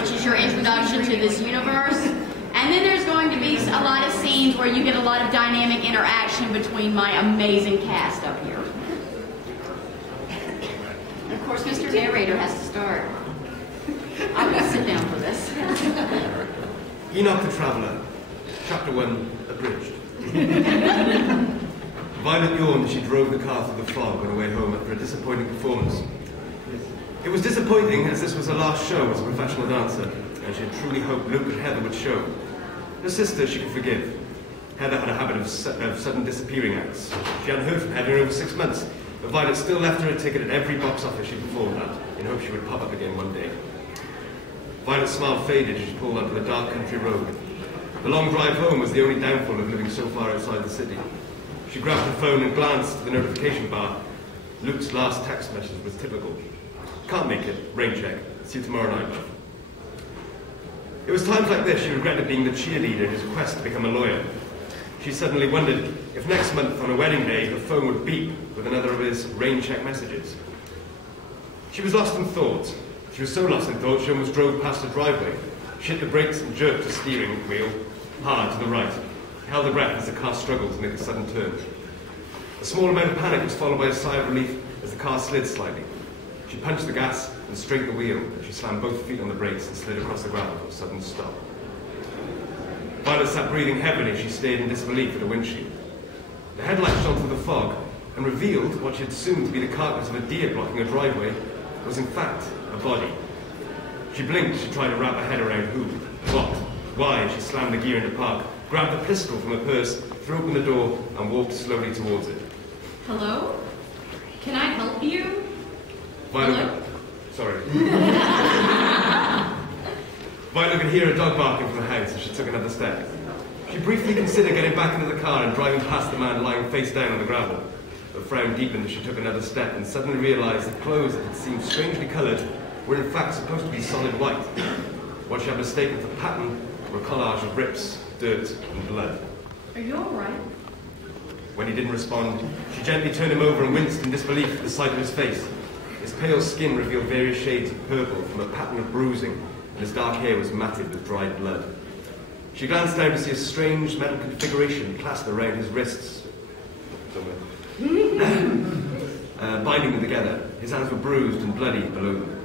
which is your introduction to this universe. And then there's going to be a lot of scenes where you get a lot of dynamic interaction between my amazing cast up here. And of course, Mr. Narrator has to start. I'm going to sit down for this. Enoch the Traveler, Chapter 1, Abridged. Violet yawned as she drove the car through the fog on her way home after a disappointing performance. It was disappointing as this was her last show as a professional dancer, and she had truly hoped Luke and Heather would show. Her sister she could forgive. Heather had a habit of sudden disappearing acts. She hadn't heard from Heather in over 6 months, but Violet still left her a ticket at every box office she performed at, in hope she would pop up again one day. Violet's smile faded as she pulled onto the dark country road. The long drive home was the only downfall of living so far outside the city. She grabbed her phone and glanced at the notification bar. Luke's last text message was typical. Can't make it. Rain check. See you tomorrow night. It was times like this she regretted being the cheerleader in his quest to become a lawyer. She suddenly wondered if next month on a wedding day her phone would beep with another of his rain check messages. She was lost in thought. She was so lost in thought she almost drove past her driveway. She hit the brakes and jerked the steering wheel hard to the right. She held her breath as the car struggled to make a sudden turn. A small amount of panic was followed by a sigh of relief as the car slid slightly. She punched the gas and straightened the wheel as she slammed both feet on the brakes and slid across the gravel to a sudden stop. Violet sat breathing heavily as she stared in disbelief at the windshield. The headlights shone through the fog and revealed what she had assumed to be the carcass of a deer blocking her driveway was in fact a body. She blinked as she tried to wrap her head around who, what, why as she slammed the gear into park, grabbed the pistol from her purse, threw open the door and walked slowly towards it. Hello? Can I help you? Violet, sorry. Violet could hear a dog barking from the house as she took another step. She briefly considered getting back into the car and driving past the man lying face down on the gravel. Her frown deepened as she took another step and suddenly realized the clothes that had seemed strangely colored were in fact supposed to be solid white. What she had mistaken for pattern were a collage of rips, dirt, and blood. Are you all right? When he didn't respond, she gently turned him over and winced in disbelief at the sight of his face. His pale skin revealed various shades of purple from a pattern of bruising, and his dark hair was matted with dried blood. She glanced down to see a strange metal configuration clasped around his wrists, binding them together. His hands were bruised and bloody below them.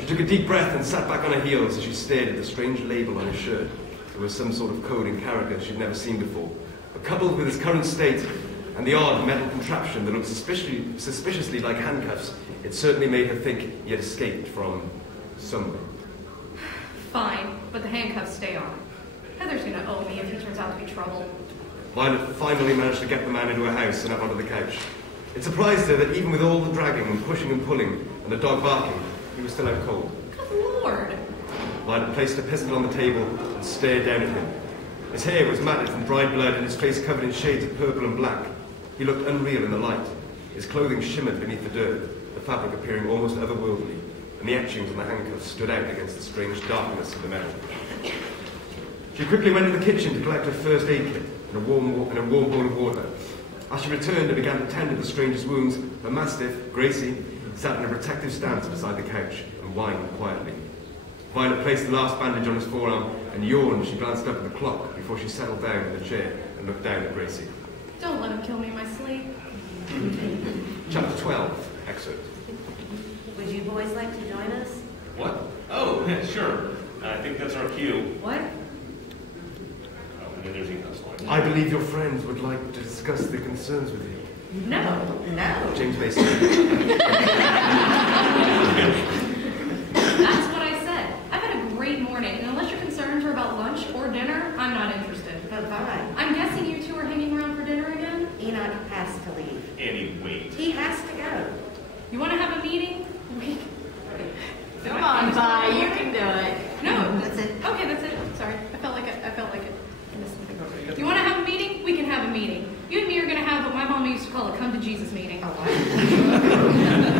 She took a deep breath and sat back on her heels as she stared at the strange label on his shirt. It was some sort of code in character she'd never seen before. But coupled with his current state and the odd metal contraption that looked suspiciously like handcuffs, it certainly made her think he had escaped from somewhere. Fine, but the handcuffs stay on. Heather's gonna owe me if he turns out to be trouble. Violet finally managed to get the man into her house and up onto the couch. It surprised her that even with all the dragging and pushing and pulling and the dog barking, he was still out cold. Good Lord! Violet placed a pistol on the table and stared down at him. His hair was matted from dried blood and his face covered in shades of purple and black. He looked unreal in the light. His clothing shimmered beneath the dirt, the fabric appearing almost otherworldly, and the etchings on the handcuffs stood out against the strange darkness of the metal. She quickly went to the kitchen to collect her first aid kit and a warm bowl of water. As she returned and began to tend to the stranger's wounds, her mastiff, Gracie, sat in a protective stance beside the couch and whined quietly. Violet placed the last bandage on his forearm and yawned as she glanced up at the clock before she settled down in the chair and looked down at Gracie. Don't let him kill me in my sleep. Chapter 12, excerpt. Would you boys like to join us? What? Oh, sure. I think that's our cue. What? Oh, and then there's Enoch's line. I believe your friends would like to discuss their concerns with you. No. James Mason. That's what I said. I've had a great morning, and unless your concerns are about lunch or dinner, I'm not interested. But fine. I'm guessing you two are hanging around for dinner again? Enoch has to leave. Annie, wait. He has to go. You want to have a meeting? Come on, Vi, you can do it. No, That's it. Okay, that's it. Sorry, I felt like it. You want to have a meeting? We can have a meeting. You and me are going to have what my mom used to call a come to Jesus meeting. Oh, what?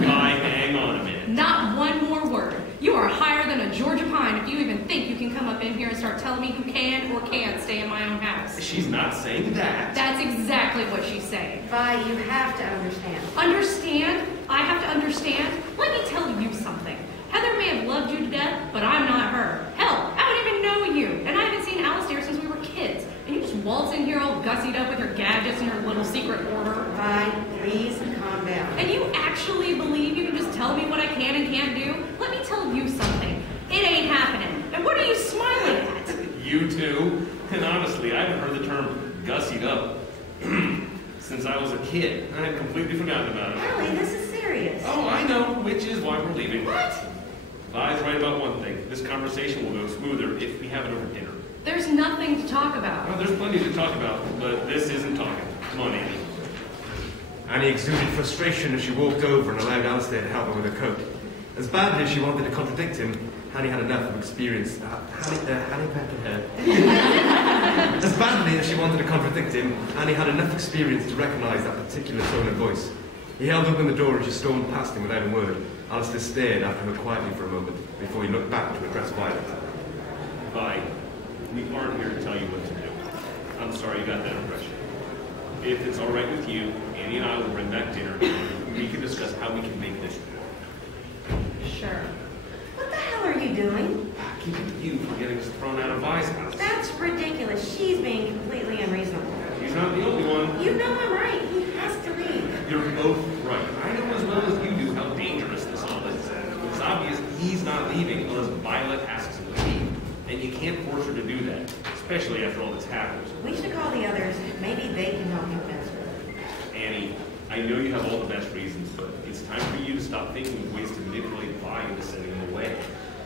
Guy, hang on a minute. Not one more word. You are higher than a Georgia pine if you even think you can come up in here and start telling me who can or can't stay in my own house. She's not saying that. That's exactly what she's saying. Vi, you have to understand. Understand? I have to understand? Let me tell you something. Heather may have loved you to death, but I'm not her. You too? And honestly, I haven't heard the term gussied up since I was a kid. I had completely forgotten about it. Ellie, this is serious. Oh, I know, which is why we're leaving. What? Vi's right about one thing. This conversation will go smoother if we have it over dinner. There's nothing to talk about. Well, there's plenty to talk about, but this isn't talking. Come on, Annie. Annie exuded frustration as she walked over and allowed Alistair to help her with her coat. As badly as she wanted to contradict him, Annie had enough of experience. Annie patted her. As badly as she wanted to contradict him, Annie had enough experience to recognise that particular tone of voice. He held open the door and she stormed past him without a word. Alistair stared after her quietly for a moment before he looked back to address Violet. Vi, we aren't here to tell you what to do. I'm sorry you got that impression. If it's all right with you, Annie and I will bring back dinner. We can discuss how we can make this work. Sure. What the hell are you doing? Keeping you from getting us thrown out of Vi's house. That's ridiculous. She's being completely unreasonable. She's not the only one. You know I'm right. He has to leave. You're both right. I know as well as you do how dangerous this all is. It's obvious he's not leaving unless Violet asks him to leave. And you can't force her to do that, especially after all this happens. We should call the others. Maybe they can help convince her. Annie, I know you have all the best reasons, but it's time for you to stop thinking of ways to manipulate Vi into sending him away.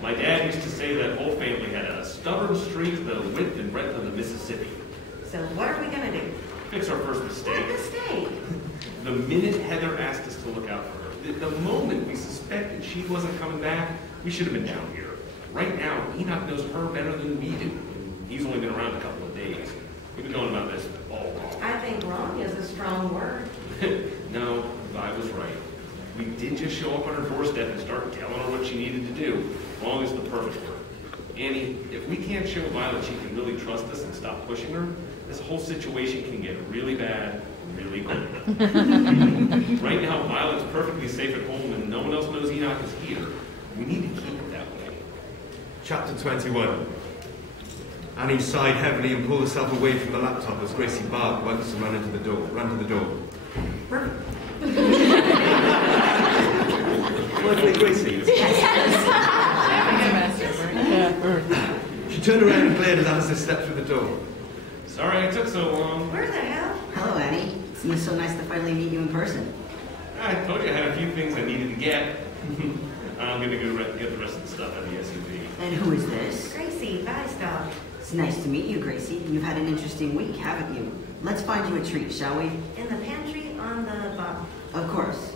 My dad used to say that whole family had a stubborn streak the width and breadth of the Mississippi. So what are we going to do? Fix our first mistake. What mistake? The minute Heather asked us to look out for her, the moment we suspected she wasn't coming back, we should have been down here. Right now, Enoch knows her better than we do. He's only been around a couple of days. We've been knowing about this all wrong. I think wrong is a strong word. No, Vi was right. We did just show up on her doorstep and start telling her what she needed to do. Wrong is the perfect word. Annie, if we can't show Violet she can really trust us and stop pushing her, this whole situation can get really bad really quick. Right now, Violet's perfectly safe at home and no one else knows Enoch is here. We need to keep it that way. Chapter 21. Annie sighed heavily and pulled herself away from the laptop as Gracie barked once and ran to the door. Lovely Gracie. She turned around and glared as Alistair stepped through the door. Sorry I took so long. Where the hell? Hello, Annie. It's so nice to finally meet you in person. I told you I had a few things I needed to get. I'm going to go get the rest of the stuff out of the SUV. And who is this? Gracie, Vi's dog. It's nice to meet you, Gracie. You've had an interesting week, haven't you? Let's find you a treat, shall we? In the pantry on the bottom. Of course.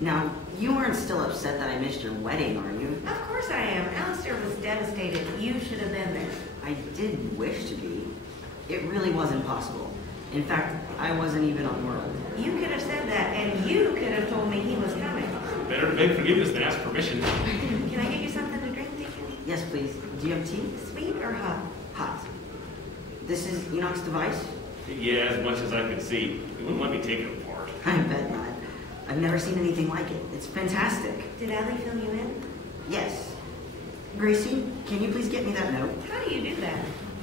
Now, you aren't still upset that I missed your wedding, are you? Of course I am. Alistair was devastated. You should have been there. I did wish to be. It really wasn't possible. In fact, I wasn't even on World. You could have said that, and you could have told me he was coming. Better to beg forgiveness than ask permission. Can I get you something to drink, Deacon? Yes, please. Do you have tea? Sweet or hot? Hot. This is Enoch's device? Yeah, as much as I could see. He wouldn't let me take it apart. I bet not. I've never seen anything like it. It's fantastic. Did Allie fill you in? Yes. Gracie, can you please get me that note? How do you do that?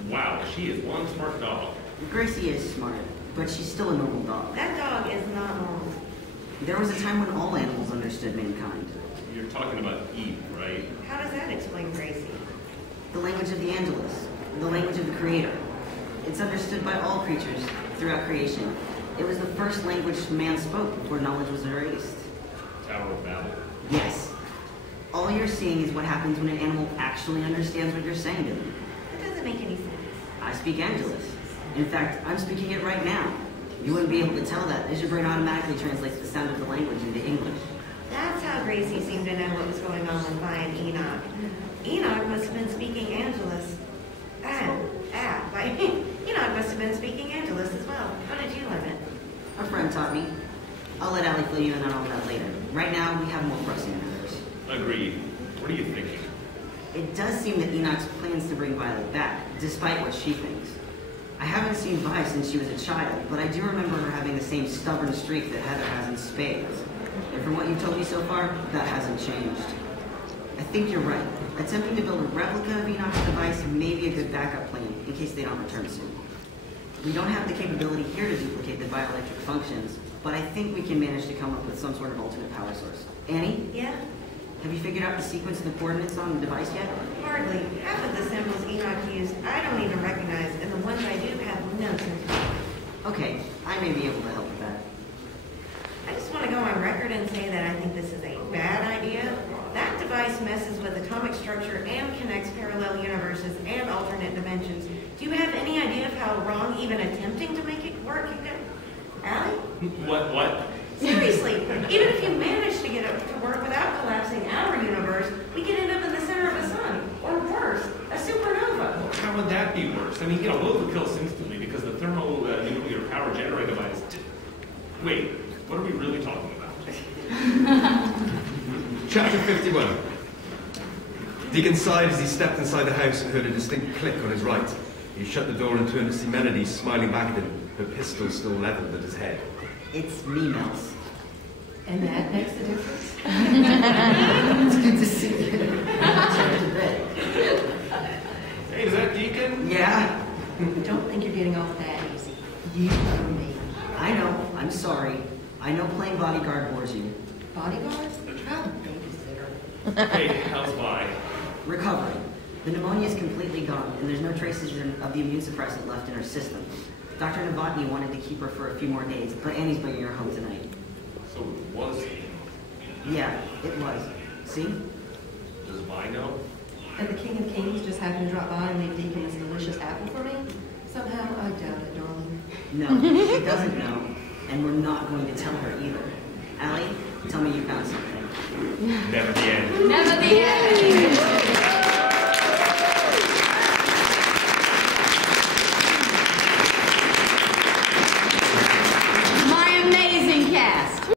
Wow, she is one smart dog. Gracie is smart, but she's still a normal dog. That dog is not normal. There was a time when all animals understood mankind. You're talking about Eve, right? How does that explain Gracie? The language of the Angelus, the language of the Creator. It's understood by all creatures throughout creation. It was the first language man spoke before knowledge was erased. Tower of Babel. Yes. All you're seeing is what happens when an animal actually understands what you're saying to them. That doesn't make any sense. I speak Angelus. In fact, I'm speaking it right now. You wouldn't be able to tell that, as your brain automatically translates the sound of the language into English. That's how Gracie seemed to know what was going on with Vi and Enoch. Enoch must have been speaking Angelus. Enoch must have been speaking Angelus as well. How did you learn it? A friend taught me. I'll let Allie fill you in on all that later. Right now, we have more pressing matters. Agreed. What are you thinking? It does seem that Enoch's plans to bring Violet back, despite what she thinks. I haven't seen Vi since she was a child, but I do remember her having the same stubborn streak that Heather has in spades. And from what you've told me so far, that hasn't changed. I think you're right. Attempting to build a replica of Enoch's device may be a good backup plan in case they don't return soon. We don't have the capability here to duplicate the bioelectric functions, but I think we can manage to come up with some sort of alternate power source. Annie? Yeah? Have you figured out the sequence of the coordinates on the device yet? Hardly. Half of the symbols Enoch used I don't even recognize, and the ones I do have no sense of. Okay, I may be able to help with that. I just want to go on record and say that I think this is a bad idea. That device messes with atomic structure and connects parallel universes and alternate dimensions. Do you have any idea of how wrong even attempting to make it work you get? Allie? What? Seriously, even if you manage to get it to work without collapsing our universe, we could end up in the center of a sun. Or worse, a supernova. How would that be worse? I mean, both would kill us instantly because the thermonuclear power generated by this... Wait, what are we really talking about? Chapter 51. Deacon sighed as he stepped inside the house and heard a distinct click on his right. He shut the door and turned to see Melody smiling back at him, her pistol still leveled at his head. It's me, Mels. And that makes a difference? It's good to see you. Turn to bed. Hey, is that Deacon? Yeah? Don't think you're getting off that easy. You know me. I know. I'm sorry. I know playing bodyguard bores you. Bodyguards? I'm a babysitter. Hey, how's Vi? Recovering. The pneumonia is completely gone, and there's no traces of the immune suppressant left in her system. Dr. Novotny wanted to keep her for a few more days, but Annie's bringing her home tonight. So it was him. Yeah, it was. See? Does Vi know? And the King of Kings just happened to drop by and leave Deacon this delicious apple for me? Somehow I doubt it, darling. No, she doesn't know, and we're not going to tell her either. Allie, tell me you found something. Never the end. Never the end.